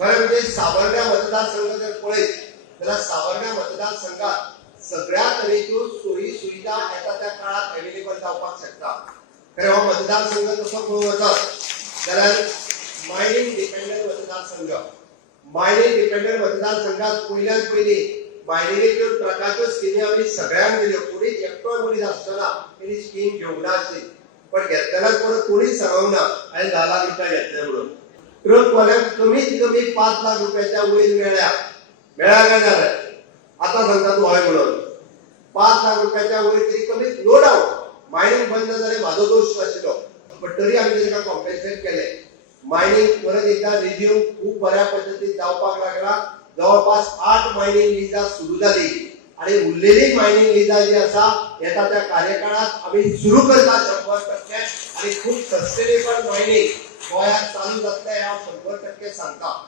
खरं म्हणजे सावर्णा मतदारसंघ जर पळयत जाल्यार सावर्णा मतदारसंघात सगळ्या तरेच्यो सोयी सुविधा येता त्या काळात अवेलेबल जावपाक शकता. खरें हो मतदारसंघ तसो पळोवंक वचत जाल्यार मायनिंग डिपेंडंट मतदारसंघ. मायनिंग डिपेंडंट मतदारसंघात पयल्यान पयली मायनिंगेच्यो ट्रकाच्यो स्किमी आमी सगळ्यांक दिल्यो. कोणीच एकटोय मनीस आसचोना तेणी स्कीम घेवंक ना आसली, पण घेतलेल्याक कोणीच सांगूंक ना हांवें 10 लाख रुपया घेतले म्हणून. ट्रक वाल्यांक कमीत कमी 5 लाख रुपयाच्या वयर मेळ्ळ्या काय जालें? आता सांगता तूं हय म्हणून 5 लाख रुपयाच्या वयर तरी कमीत नो डाउट मायनिंग बंद जालें म्हाजो दोश नाशिल्लो, पण तरी आमी ताका कॉम्पेन्सेट केलें. मायनिंग परत एकदा रिझ्यूम खूब बऱ्या पद्धतीन जावपाक लागला. जवळपास 8 मायनिंग लिजा सुरू जाली आणि उरलेली मायनिंग लिजा जी आसा येता त्या कार्यकाळात आमी सुरू करता 100% आणि खूप सस्टेनेबल मायनिंग गोंयांत चालू जातलें हें हांव 100% सांगता.